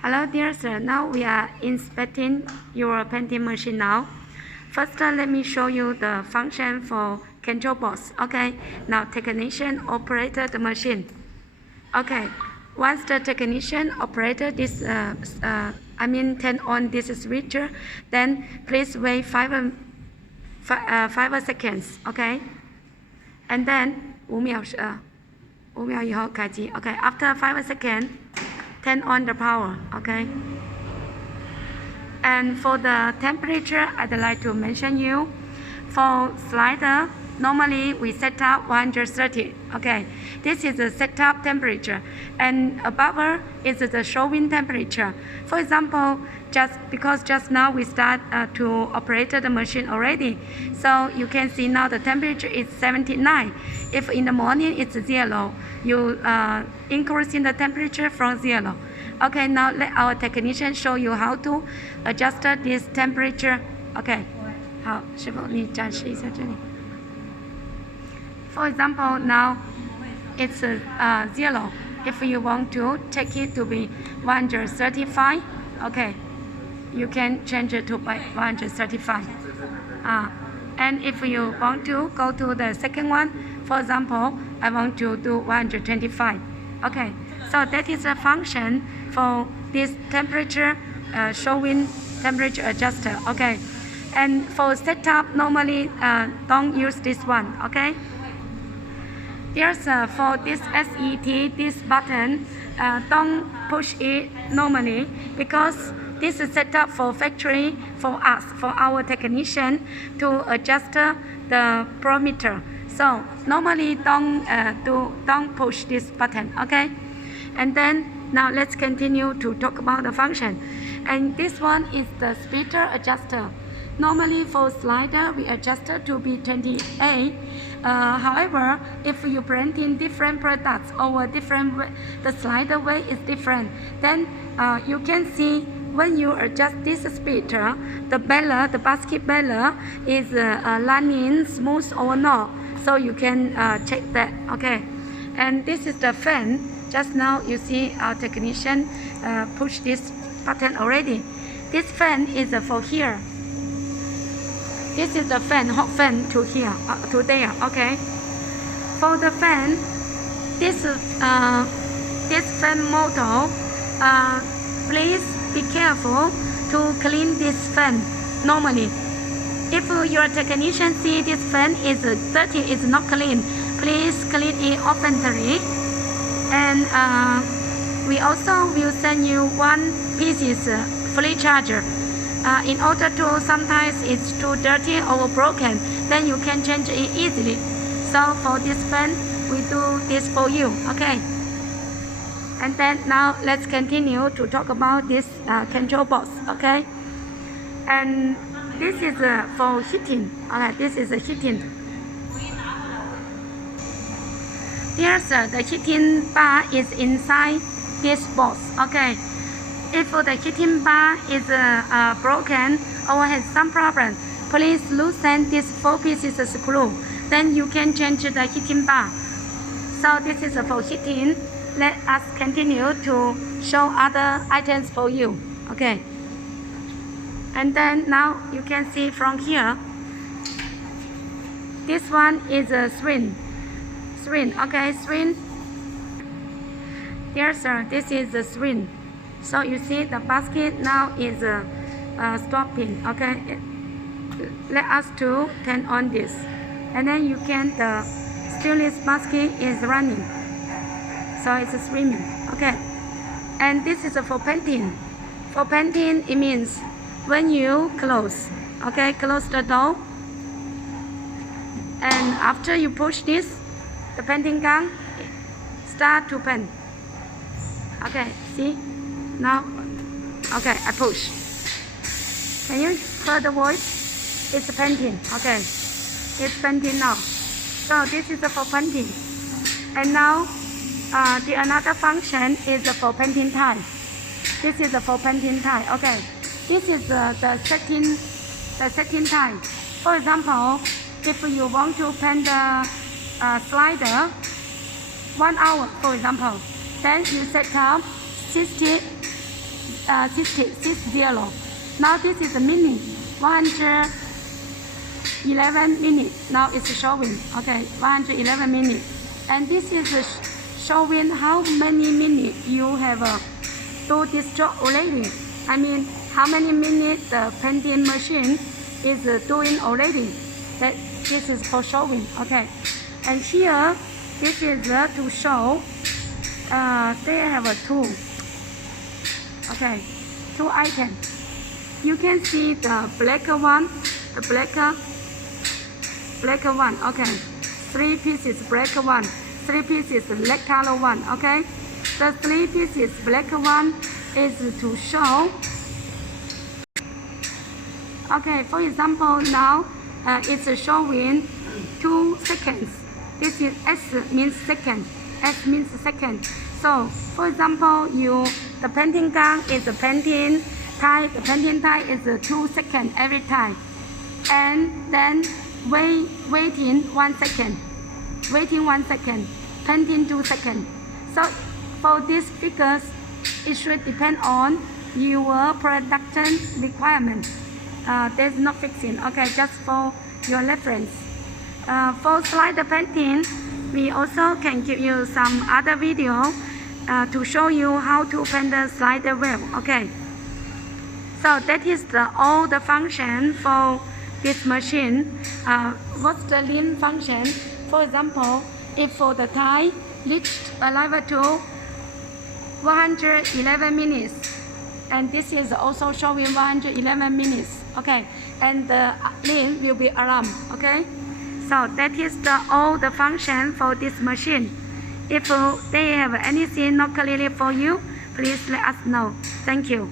Hello dear sir, now we are inspecting your painting machine now. First, let me show you the function for control box. Okay, now technician operated the machine. Okay, once the technician operated this, turn on this switch, then please wait 5 seconds. Okay, and then 5秒以后开机. Okay, after 5 seconds, turn on the power. Okay. And for the temperature, I'd like to mention you. For slider, normally we set up 130. Okay, this is the setup temperature, and above is the showing temperature. For example, just now we start to operate the machine already, so you can see now the temperature is 79. If in the morning it's 0, you increasing the temperature from 0. Okay, now let our technician show you how to adjust this temperature. Okay, 好，师傅你展示一下这里。For example, now it's 0. If you want to take it to be 135, okay, you can change it to 135. And if you want to go to the second one, for example, I want to do 125. Okay, so that is a function for this temperature showing temperature adjuster. Okay, and for setup, normally don't use this one. Okay. There's for this SET, this button, don't push it normally because this is set up for factory for us, for our technician to adjust the parameter. So normally don't push this button. Okay, and then now let's continue to talk about the function. And this one is the splitter adjuster. Normally for slider, we adjust it to be 28. However, if you print in different products or different, the slider weight is different, then you can see when you adjust this splitter, the baler, the basket baler is running smooth or not. So you can check that. Okay, and this is the fan. Just now you see our technician push this button already. This fan is for here. This is the fan, hot fan to here, to there. Okay. For the fan, this fan motor, please be careful to clean this fan normally. If your technician see this fan is dirty, is not clean, please clean it oftenly. And we also will send you one piece free charger. In order to, sometimes it's too dirty or broken, then you can change it easily. So for this fan, we do this for you. Okay. And then now let's continue to talk about this control box. Okay. And this is for heating. Okay, this is a heating. Here's the heating bar is inside this box. Okay. If the heating bar is broken or has some problem, please loosen this 4 pieces screw. Then you can change the heating bar. So this is for heating. Let us continue to show other items for you. Okay. And then now you can see from here. This one is a swing. Okay, swing. Here, sir, this is the swing. So you see the basket now is stopping. Okay, let us to turn on this, and then you can, the stainless basket is running, so it's swimming. Okay, and this is for painting. For painting, it means when you close, okay, close the door, and after you push this, the painting gun start to paint. Okay, see. Now, okay, I push. Can you hear the voice? It's painting. Okay, it's painting now. So this is for painting. And now, the another function is for painting time. This is for painting time. Okay, this is the setting time. For example, if you want to paint the slider 1 hour, for example, then you set up 60 60. Now this is a minute, 111 minutes. Now it's showing, okay, 111 minutes. And this is showing how many minutes you have do this job already. I mean, how many minutes the painting machine is doing already. That this is for showing, okay. And here, this is to show. They have a tool. Okay, 2 items. You can see the black one, the black one. Okay, 3 pieces black one, 3 pieces black color one. Okay, the 3 pieces black one is to show. Okay, for example, now it's showing 2 seconds. This is S means second. S means second. So, for example, the painting gun is a painting time. The painting time is 2 seconds every time, and then waiting 1 second. Waiting 1 second. Painting 2 seconds. So, for these figures, it should depend on your production requirement. There's no fixing. Okay, just for your reference. For slider painting, we also can give you some other video to show you how to paint the slider well. Okay. So that is all the function for this machine. What's the lean function? For example, if for the time reached a level to 111 minutes, and this is also showing 111 minutes. Okay, and the lean will be alarm. Okay. So that is all the function for this machine. If they have anything not clearly for you, please let us know. Thank you.